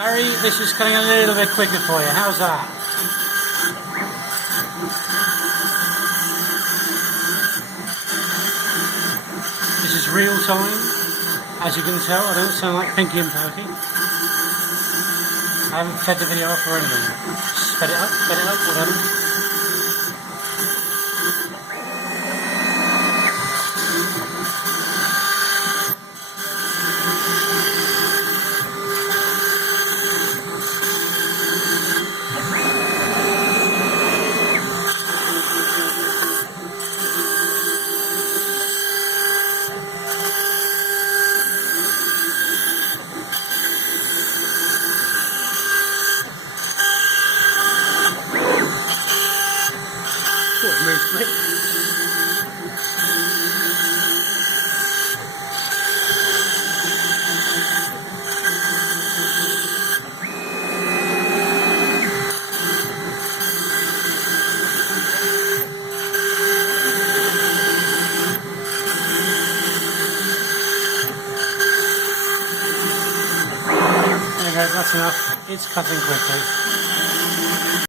Barry, this is coming a little bit quicker for you. How's that? This is real time. As you can tell, I don't sound like Pinky and Pokey. I haven't fed the video up or anything. Just fed it up, whatever. Moved. There you go, that's enough. It's cutting quickly.